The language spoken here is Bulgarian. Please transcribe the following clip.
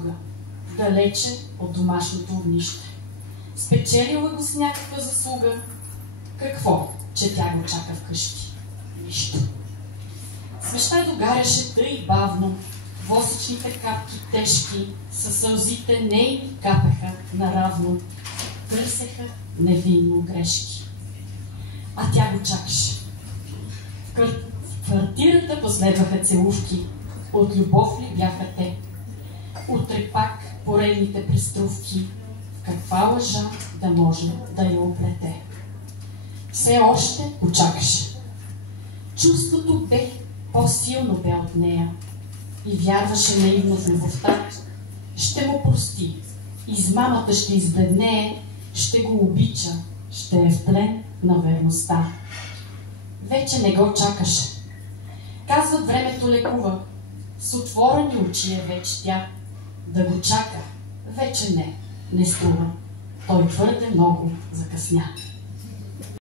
заслуга, далече от домашното огнище. Спечелила го с някаква заслуга. Какво, че тя го чака вкъщи? Нищо. Свеща догаряше тъй бавно, восъчните капки тежки, със сълзите нейни капеха наравно, търсеха невинно грешки. А тя го чакаше. В квартирата последваха целувки. От любов ли бяха те? Утре пак поредните преструвки. В каква лъжа да може да я оплете? Все още почакаше. Чувството бе по-силно бе от нея и вярваше наивно в любовта. Ще му прости, измамата ще избледнее, ще го обича, ще е в плен на верността. Вече не го чакаше. Казват, времето лекува, с отворени очи е вече тя. Да го чака, вече не струва. Той твърде много закъсня.